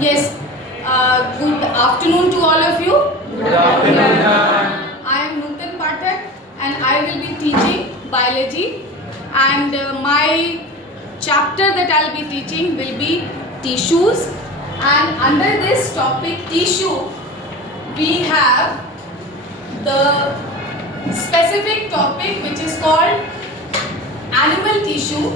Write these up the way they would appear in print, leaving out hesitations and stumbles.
Yes. Good afternoon to all of you. Good afternoon. I am Nutan Pathak and I will be teaching biology, and my chapter that I will be teaching will be tissues, and under this topic tissue we have the specific topic which is called animal tissue.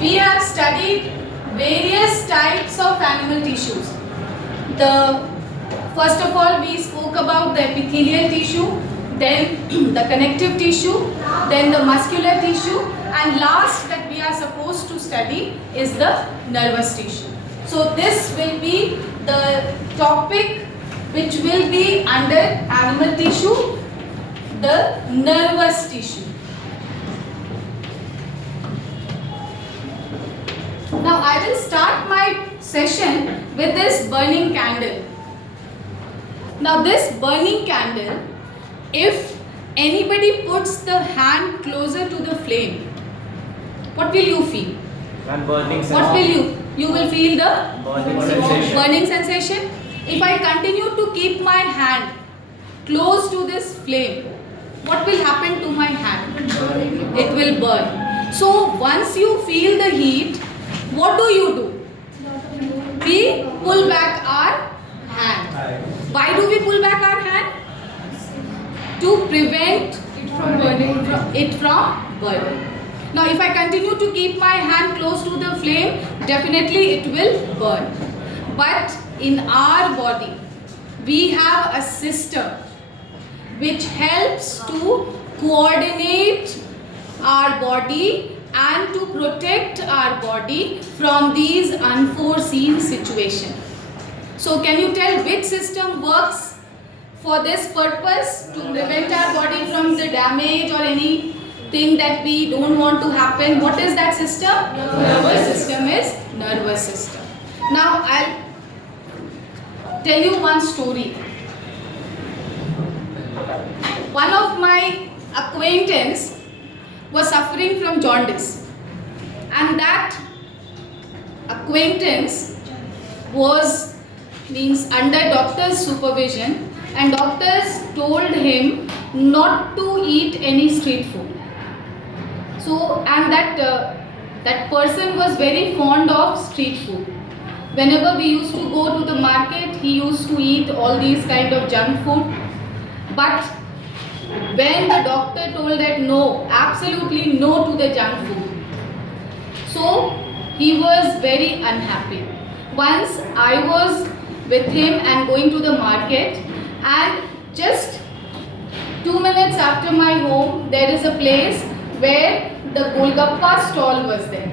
We have studied various types of animal tissues. First of all, we spoke about the epithelial tissue, then the connective tissue, then the muscular tissue, and last that we are supposed to study is the nervous tissue. So this will be the topic which will be under animal tissue, the nervous tissue. Now I will start my session with this burning candle. Now this burning candle, if anybody puts the hand closer to the flame, what will you feel? What will you will feel the burning sensation. If I continue to keep my hand close to this flame, what will happen to my hand? It will burn. So once you feel the heat, what do? We pull back our hand. Why do we pull back our hand? To prevent it from burning. Now if I continue to keep my hand close to the flame, definitely it will burn. But in our body, we have a system which helps to coordinate our body and to protect our body from these unforeseen situations. So can you tell which system works for this purpose, to prevent our body from the damage or anything that we don't want to happen? What is that system? Nervous system is nervous system. Now I'll tell you one story. One of my acquaintance was suffering from jaundice, and that acquaintance was under doctor's supervision, and doctors told him not to eat any street food. So, and that person was very fond of street food. Whenever we used to go to the market, he used to eat all these kind of junk food. But when the doctor told that no, absolutely no to the junk food, so he was very unhappy. Once I was with him and going to the market, and just 2 minutes after my home, there is a place where the Golgappa stall was there.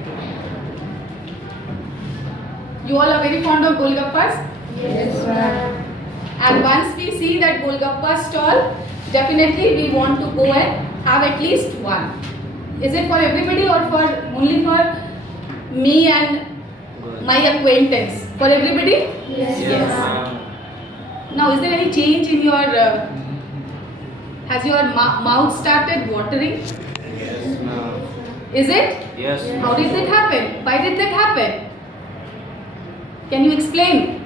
You all are very fond of Golgappas? Yes, sir. And once we see that Golgappa stall, definitely we want to go and have at least one. Is it for everybody or only for me and my acquaintance? For everybody? Yes. Now is there any change in your, has your mouth started watering? Yes, ma'am. Is it? Yes. How did that happen? Why did that happen? Can you explain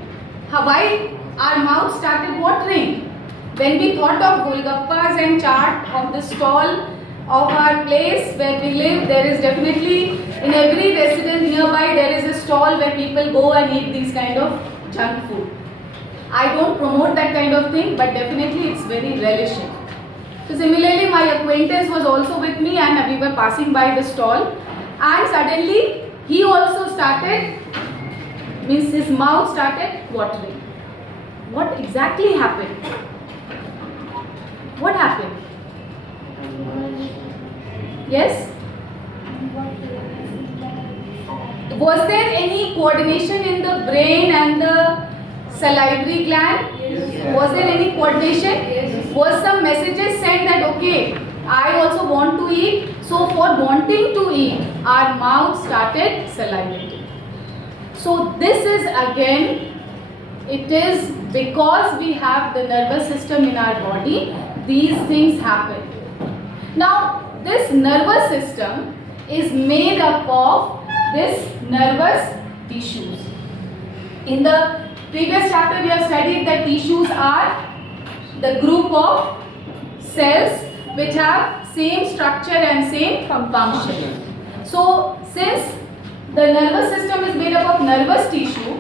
why our mouth started watering? When we thought of Golgappas and chart of the stall of our place where we live, there is definitely in every residence nearby there is a stall where people go and eat these kind of junk food. I don't promote that kind of thing, but definitely it's very relishing. So similarly, my acquaintance was also with me and we were passing by the stall, and suddenly he also started, his mouth started watering. What exactly happened? What happened? Yes? Was there any coordination in the brain and the salivary gland? Yes. Was there any coordination? Yes. Was some messages sent that okay, I also want to eat, so for wanting to eat, our mouth started salivating. So this is again, it is because we have the nervous system in our body, these things happen. Now this nervous system is made up of this nervous tissues. In the previous chapter we have studied that tissues are the group of cells which have same structure and same function. So since the nervous system is made up of nervous tissue,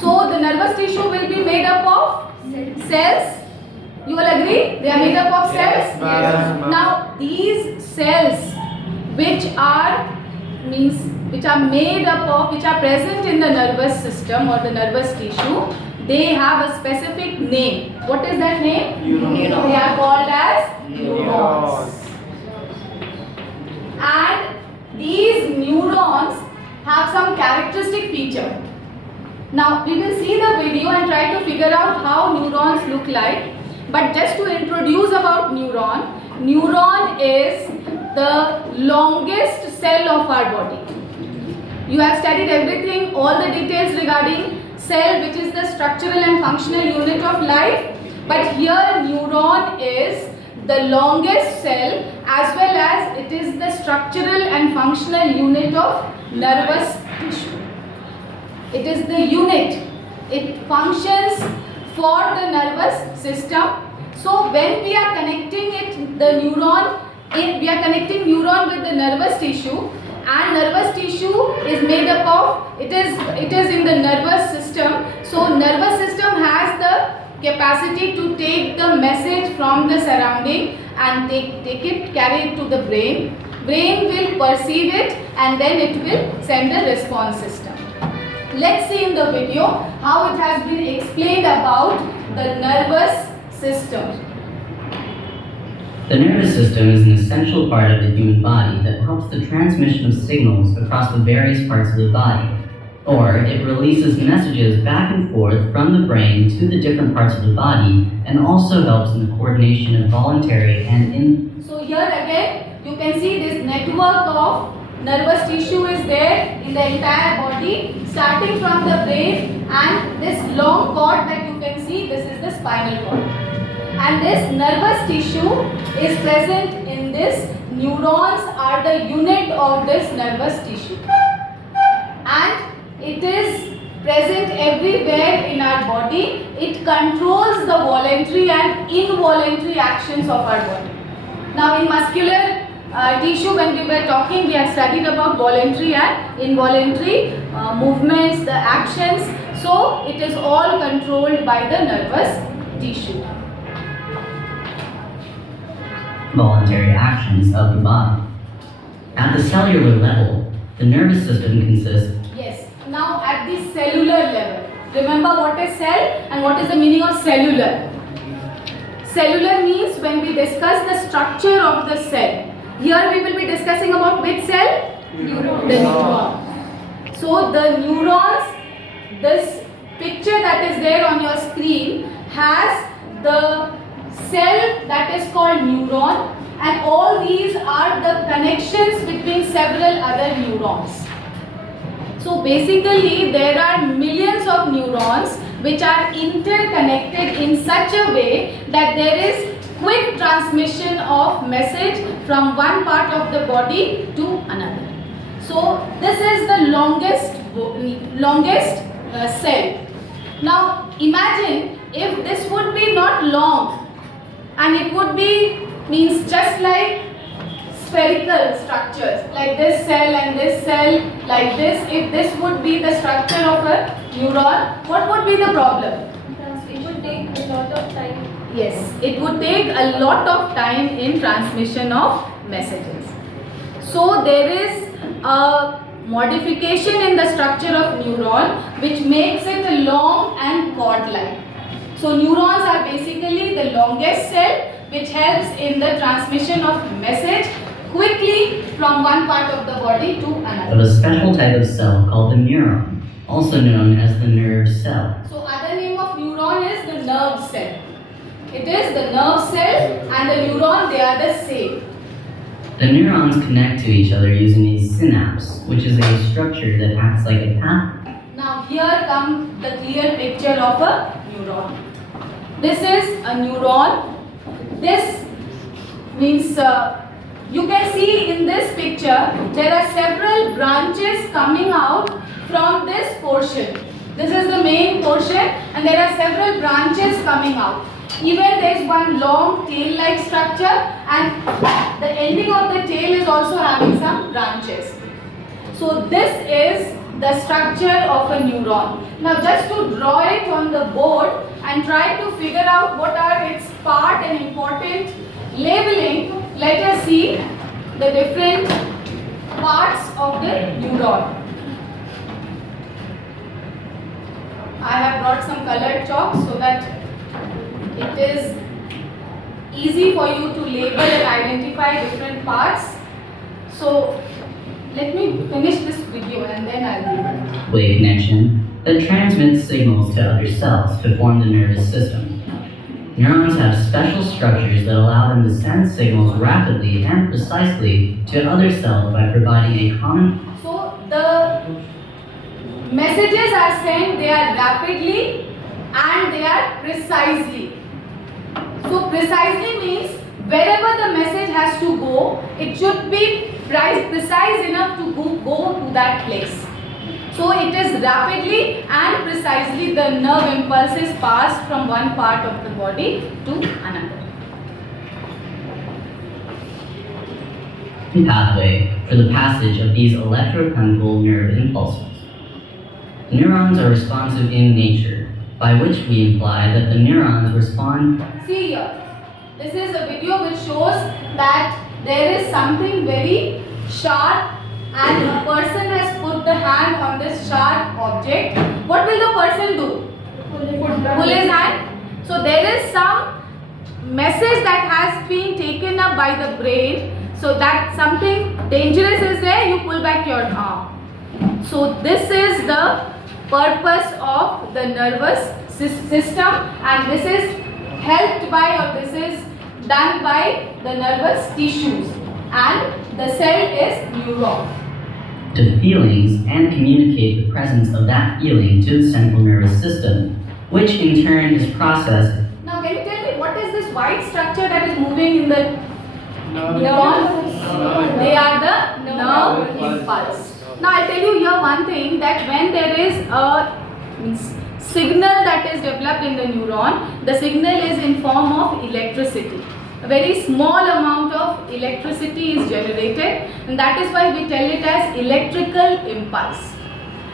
so the nervous tissue will be made up of cells. You will agree? They are made up of cells? Yes, ma'am. Now these cells which are made up of, which are present in the nervous system or the nervous tissue, they have a specific name. What is that name? Neurons. They are called as neurons. And these neurons have some characteristic feature. Now we will see the video and try to figure out how neurons look like. But just to introduce about neuron is the longest cell of our body. You have studied everything, all the details regarding cell, which is the structural and functional unit of life. But here neuron is the longest cell as well as it is the structural and functional unit of nervous tissue. It is the unit. It functions for the nervous system. So when we are connecting we are connecting neuron with the nervous tissue, and nervous tissue is made up of, it is in the nervous system. So nervous system has the capacity to take the message from the surrounding and carry it to the brain. Brain will perceive it and then it will send a response system. Let's see in the video how it has been explained about the nervous system. The nervous system is an essential part of the human body that helps the transmission of signals across the various parts of the body, or it releases messages back and forth from the brain to the different parts of the body, and also helps in the coordination of voluntary and So here again you can see this network of nervous tissue is there in the entire body, starting from the brain, and this long cord that you can see, this is the spinal cord. And this nervous tissue is present in this. Neurons are the unit of this nervous tissue. And it is present everywhere in our body. It controls the voluntary and involuntary actions of our body. Now in muscular tissue, when we were talking, we had studied about voluntary and involuntary movements, the actions. So it is all controlled by the nervous tissue. voluntary actions of the body. At the cellular level, the nervous system consists. Yes. Now at the cellular level, remember what is cell and what is the meaning of cellular? Cellular means when we discuss the structure of the cell. Here we will be discussing about which cell? Neuron. The neuron. So the neurons, this picture that is there on your screen has the cell that is called neuron, and all these are the connections between several other neurons. So basically there are millions of neurons which are interconnected in such a way that there is quick transmission of message from one part of the body to another. So this is the longest cell. Now imagine if this would be not long and it would be just like spherical structures, like this cell and this cell, like this. If this would be the structure of a neuron, what would be the problem? It would take a lot of time. Yes, it would take a lot of time in transmission of messages. So there is a modification in the structure of neuron which makes it long and cord-like. So neurons are basically the longest cell which helps in the transmission of message quickly from one part of the body to Of another. a special type of cell called the neuron, also known as the nerve cell. So other name of neuron is the nerve cell. It is the nerve cell and the neuron, they are the same. The neurons connect to each other using a synapse, which is a structure that acts like a pathway. Now here comes the clear picture of a neuron. This is a neuron. This means you can see in this picture, there are several branches coming out from this portion. This is the main portion and there are several branches coming out. Even there is one long tail-like structure and the ending of the tail is also having some branches. So this is the structure of a neuron. Now just to draw it on the board and try to figure out what are its part and important labeling, let us see the different parts of the neuron. I have brought some colored chalk so that it is easy for you to label and identify different parts. So let me finish this video and then I'll do it. Wave connection that transmits signals to other cells to form the nervous system. Neurons have special structures that allow them to send signals rapidly and precisely to other cells by providing a common. So the messages are sent, they are rapidly and they are precisely. So precisely means wherever the message has to go, it should be precise enough to go to that place. So it is rapidly and precisely the nerve impulses passed from one part of the body to another. Pathway for the passage of these electrochemical nerve impulses. Neurons are responsive in nature, by which we imply that the neurons respond. See here, this is a video which shows that there is something very sharp and a person has put the hand on this sharp object. What will the person do? Pull his hand. So there is some message that has been taken up by the brain. So that something dangerous is there, you pull back your arm. So this is the purpose of the nervous system and this is helped by or this is done by the nervous tissues and the cell is neuron. To feelings and communicate the presence of that feeling to the central nervous system, which in turn is processed. Now can you tell me what is this white structure that is moving in the neuron? They are the nerve impulse. Now I'll tell you here one thing, that when there is a signal that is developed in the neuron, the signal is in form of electricity. A very small amount of electricity is generated and that is why we tell it as electrical impulse.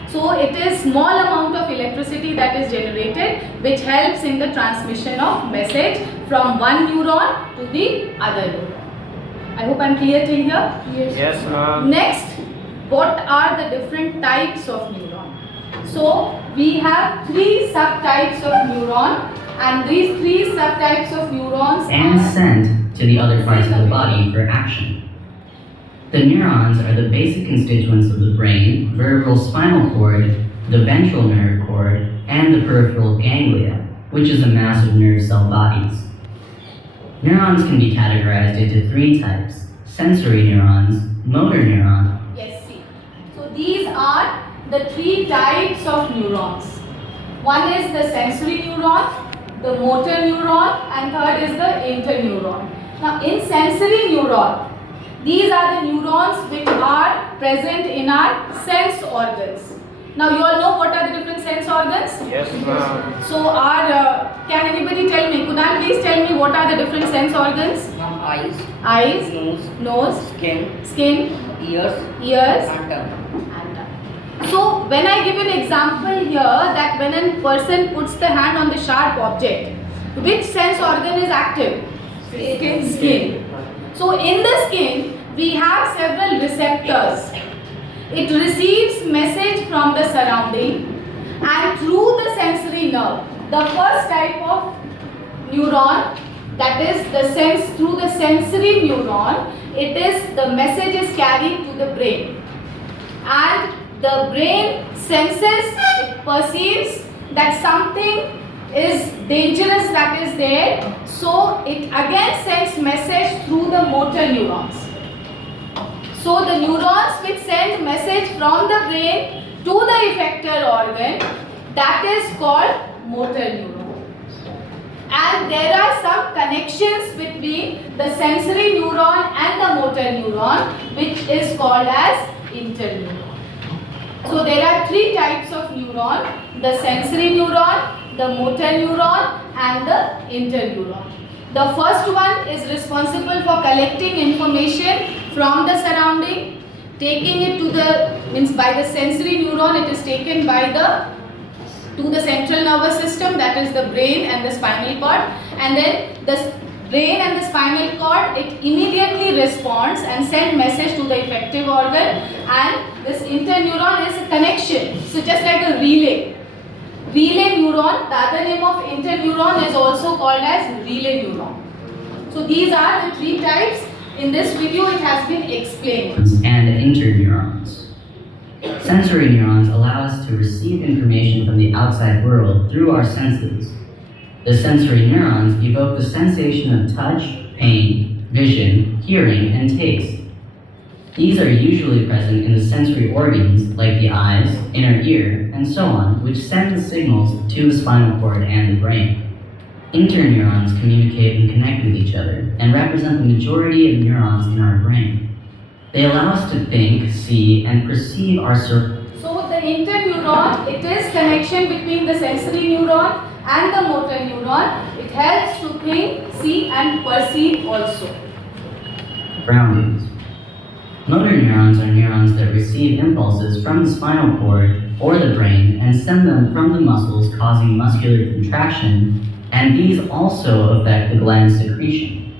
So it is small amount of electricity that is generated which helps in the transmission of message from one neuron to the other neuron. I hope I am clear till here. Yes, ma'am. Next, what are the different types of neuron? So we have three subtypes of neuron and these three subtypes of neurons And are sent to the other parts of the body for action. The neurons are the basic constituents of the brain, vertebral spinal cord, the ventral nerve cord, and the peripheral ganglia, which is a mass of nerve cell bodies. Neurons can be categorized into three types: sensory neurons, motor neurons. Yes, see. So these are the three types of neurons. One is the sensory neuron, the motor neuron, and third is the interneuron. Now in sensory neuron, these are the neurons which are present in our sense organs. Now you all know what are the different sense organs? Yes, ma'am. So can anybody tell me, Kunal please tell me what are the different sense organs? Eyes, Eyes, nose, skin, ears, ears, and tongue. and tongue. So when I give an example here that when a person puts the hand on the sharp object, which sense organ is active? Skin. So in the skin we have several receptors. It receives message from the surrounding and through the sensory nerve. The first type of neuron, that is the sense, through the sensory neuron, it is the message is carried to the brain. And the brain senses, it perceives that something is dangerous that is there. So it again sends message through the motor neurons. So the neurons which send message from the brain to the effector organ, that is called motor neuron. and there are some connections between the sensory neuron and the motor neuron, which is called as interneuron. So there are three types of neuron: the sensory neuron, the motor neuron, and the interneuron. The first one is responsible for collecting information from the surrounding, taking it to the by the sensory neuron. It is taken by to the central nervous system, that is the brain and the spinal cord, and then the brain and the spinal cord, it immediately responds and send message to the effective organ, and this interneuron is a connection. So just like a relay neuron, the other name of interneuron is also called as relay neuron. So these are the three types. In this video it has been explained. And interneurons. Sensory neurons allow us to receive information from the outside world through our senses. The sensory neurons evoke the sensation of touch, pain, vision, hearing, and taste. These are usually present in the sensory organs like the eyes, inner ear, and so on, which send the signals to the spinal cord and the brain. Interneurons communicate and connect with each other and represent the majority of neurons in our brain. They allow us to think, see, and perceive our surroundings. So the interneuron, it is connection between the sensory neuron and the motor neuron. It helps to think, see, and perceive also. Motor neurons are neurons that receive impulses from the spinal cord or the brain and send them from the muscles, causing muscular contraction, and these also affect the gland secretion.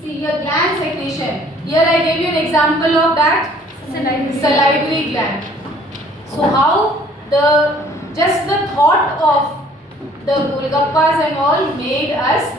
See your gland secretion. Here I gave you an example of that salivary gland. So how just the thought of the golgappas and all made us,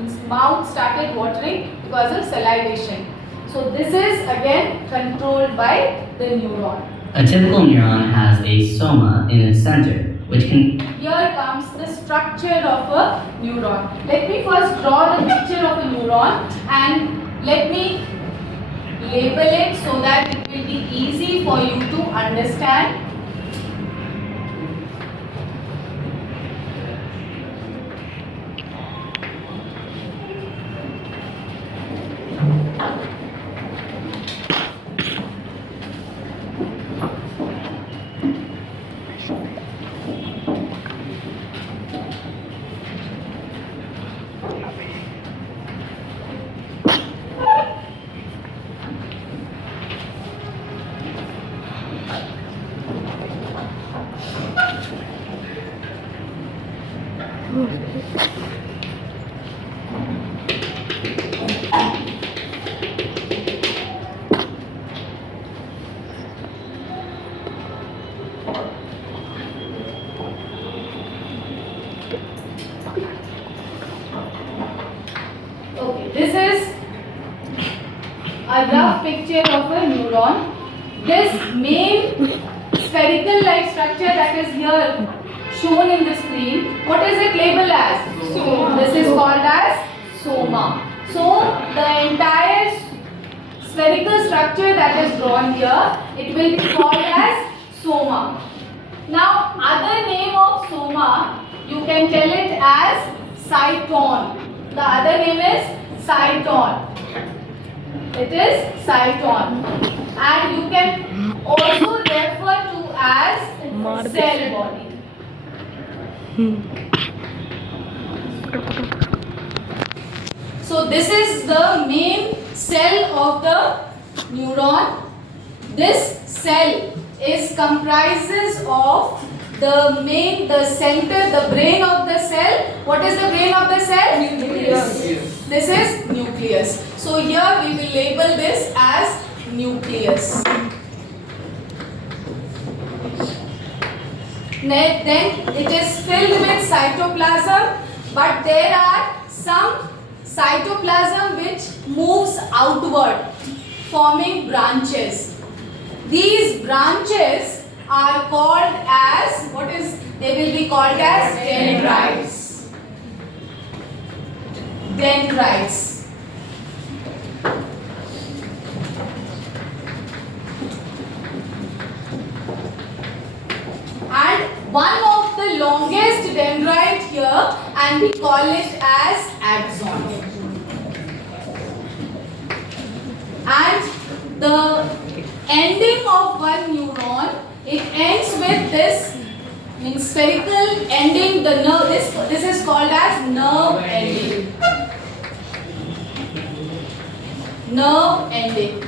his mouth started watering because of salivation. So this is again controlled by the neuron. A typical neuron has a soma in its center, which can... Here comes the structure of a neuron. Let me first draw the picture of a neuron and let me label it so that it will be easy for you to understand. Okay, this is a rough picture of a neuron. This main spherical like structure that is here shown in the screen, what is it labeled as? Soma. This is called as soma. So the entire spherical structure that is drawn here, it will be called as soma. Now other name of soma, you can tell it as cyton. The other name is cyton. It is cyton. And you can also refer to as cell body. So this is the main cell of the neuron. This cell comprises of the center, the brain of the cell. What is the brain of the cell? Nucleus. This is nucleus. So here we will label this as nucleus. Then it is filled with cytoplasm, but there are some cytoplasm which moves outward, forming branches. These branches are called as, they will be called as dendrites. Dendrites. And one of the longest dendrite here and we call it as axon. And the ending of one neuron, it ends with this spherical ending, the nerve. This is called as nerve ending. Nerve ending.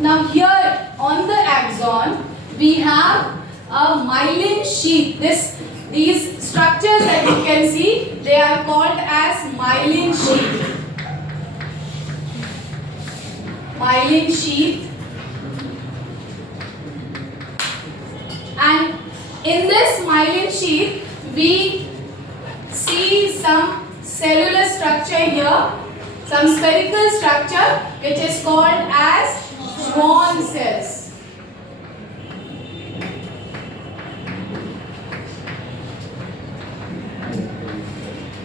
Now here on the axon, we have a myelin sheath. These structures that you can see, they are called as myelin sheath. Myelin sheath. And in this myelin sheath, we see some cellular structure here, some spherical structure which is called as Schwann cells.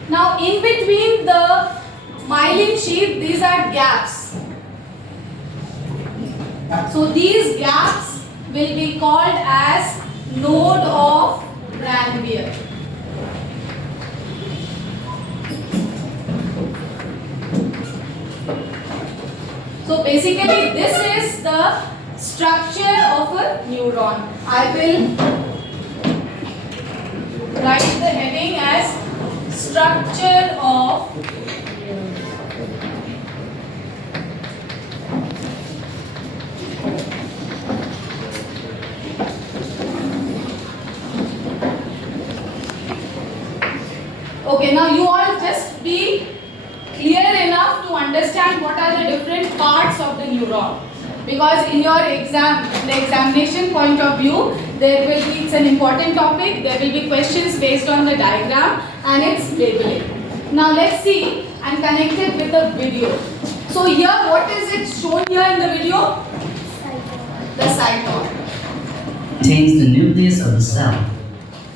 Now in between the myelin sheath, these are gaps. So these gaps will be called as node of Ranvier. So basically this is the structure of a neuron. I will write the heading as structure of Okay, now you all just be clear enough to understand what are the different parts of the neuron. Because in your exam, the examination point of view, there will be, it's an important topic, there will be questions based on the diagram and its labeling. Now let's see and connect it with the video. So here, what is it shown here in the video? The cytosol. Contains the nucleus of the cell,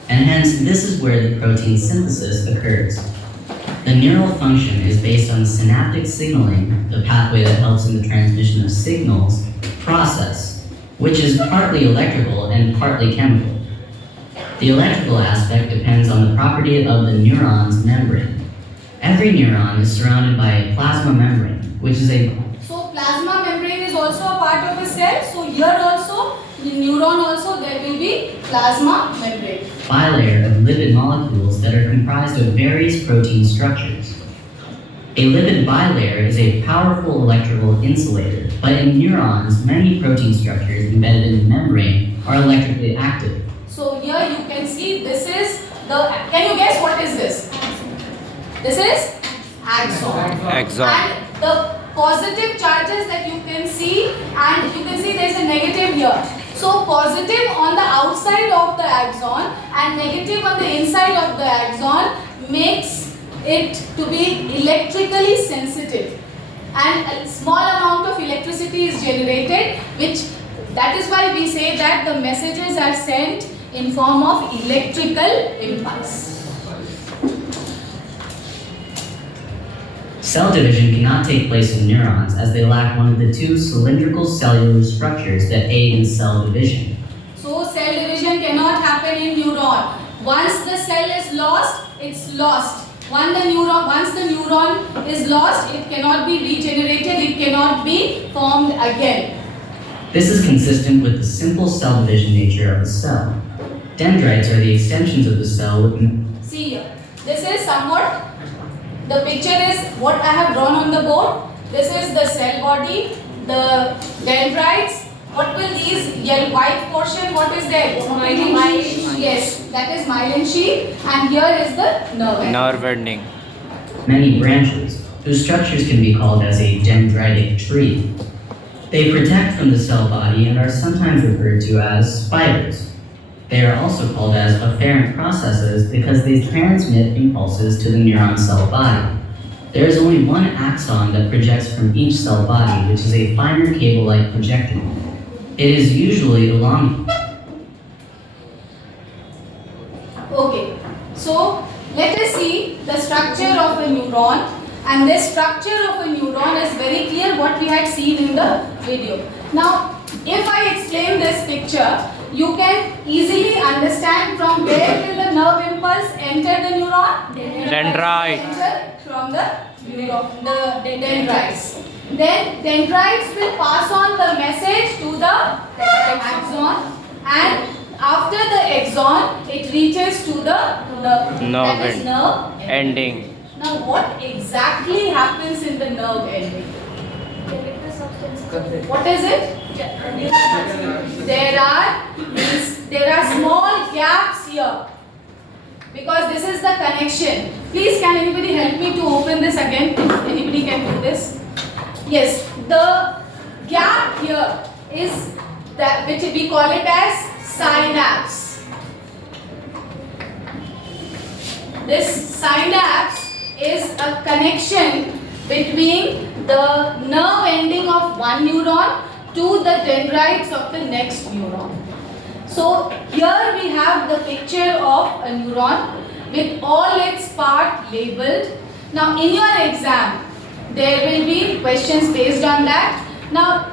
and hence this is where the protein synthesis occurs. The neural function is based on synaptic signaling, the pathway that helps in the transmission of signals, process, which is partly electrical and partly chemical. The electrical aspect depends on the property of the neuron's membrane. Every neuron is surrounded by a plasma membrane, which is a... So plasma membrane is also a part of a cell. So here also, in neuron also, there will be plasma membrane. Bilayer of lipid molecules that are comprised of various protein structures. A lipid bilayer is a powerful electrical insulator, but in neurons, many protein structures embedded in the membrane are electrically active. So here you can see this is the, can you guess what is this? This is axon. Axon. And the positive charges that you can see, and you can see there is a negative here. So positive on the outside of the axon and negative on the inside of the axon makes it to be electrically sensitive, and a small amount of electricity is generated, that is why we say that the messages are sent in form of electrical impulse. Cell division cannot take place in neurons as they lack one of the two cylindrical cellular structures that aid in cell division. So cell division cannot happen in neuron. Once the cell is lost, it's lost. Once the neuron is lost, it cannot be regenerated, it cannot be formed again. This is consistent with the simple cell division nature of the cell. Dendrites are the extensions of the cell with... See here, this is somewhat, the picture is what I have drawn on the board. This is the cell body, the dendrites. What will these white portion, what is there? Myelin sheath. Yes, that is myelin sheath, and here is the nerve end. Nerve ending. many branches, whose structures can be called as a dendritic tree. They protect from the cell body and are sometimes referred to as spiders. They are also called as afferent processes because they transmit impulses to the neuron cell body. There is only one axon that projects from each cell body, which is a finer cable-like projectile. It is usually elongated. Okay, so let us see the structure of a neuron, and this structure of a neuron is very clear what we had seen in the video. Now, if I explain this picture, you can easily understand from where will the nerve impulse enter the neuron? Dendrite. Enter from the neuron, the dendrites. Then dendrites will pass on the message to the axon, and after the axon it reaches to the nerve. Nerve That is end. nerve Ending. Now what exactly happens in the nerve ending? Chemical substances. What is it? There are small gaps here because this is the connection. Please, can anybody help me to open this again? If anybody can do this. Yes, the gap here is that which we call it as synapse. This synapse is a connection between the nerve ending of one neuron to the dendrites of the next neuron. So here we have the picture of a neuron with all its part labeled. Now in your exam there will be questions based on that. Now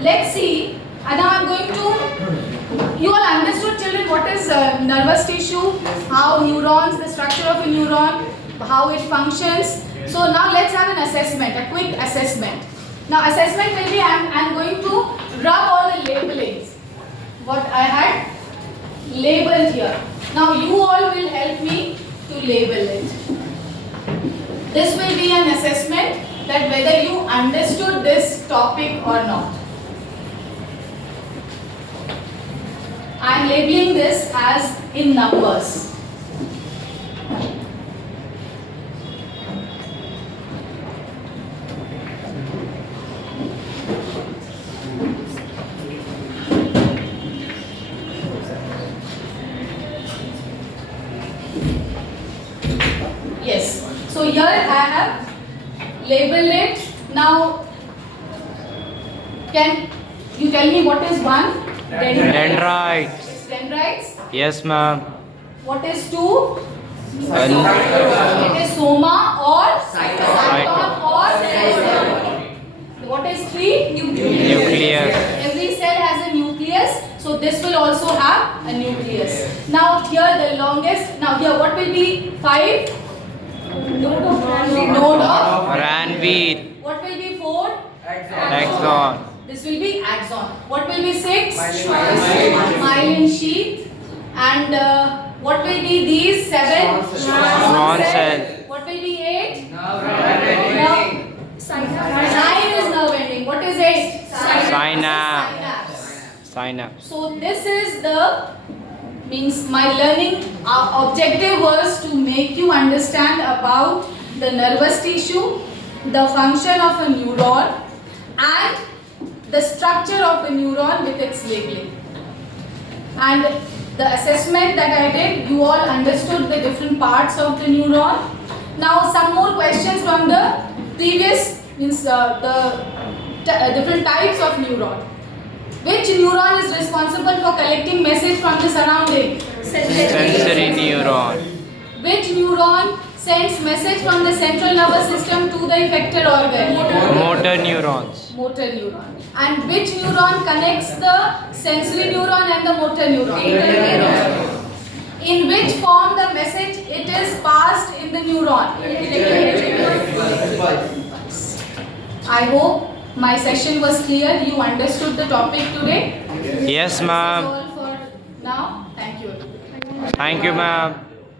let's see. And now I'm going to, you all understood children what is nervous tissue, how neurons, the structure of a neuron, how it functions. So now let's have an assessment, a quick assessment. Now assessment will be, I'm going to rub all the labelings, what I had labeled here. Now you all will help me to label it. This will be an assessment that whether you understood this topic or not. I am labeling this as in numbers. Yes. So here I have labeled it. Now, can you tell me what is one? Dendrites. Dendrites. Yes, ma'am. What is two? It is soma or cyton or cell. What is three? Nucleus. Every cell has a nucleus, so this will also have a nucleus. Now here the longest. Now here what will be 5? Node of Ranveer. What will be 4? Axon. This will be axon. What will be 6? Myelin sheath. And what will be these 7? Schwann cell. What will be 8? Nerve. 9 is nerve ending. What is 8? Synapse. Synapse. So this is the means my learning objective was to make you understand about the nervous tissue, the function of a neuron, and the structure of a neuron with its labeling. And the assessment that I did, you all understood the different parts of the neuron. Now some more questions from the previous means different types of neuron. Which neuron is responsible for collecting message from the surrounding? Sensory neuron. Which neuron sends message from the central nervous system to the effector organ? Motor neurons. Motor neuron. And which neuron connects the sensory neuron and the motor neuron? In which form the message it is passed in the neuron? I hope my session was clear. You understood the topic today. Yes, ma'am. That's all for now. Thank you. Thank you, ma'am.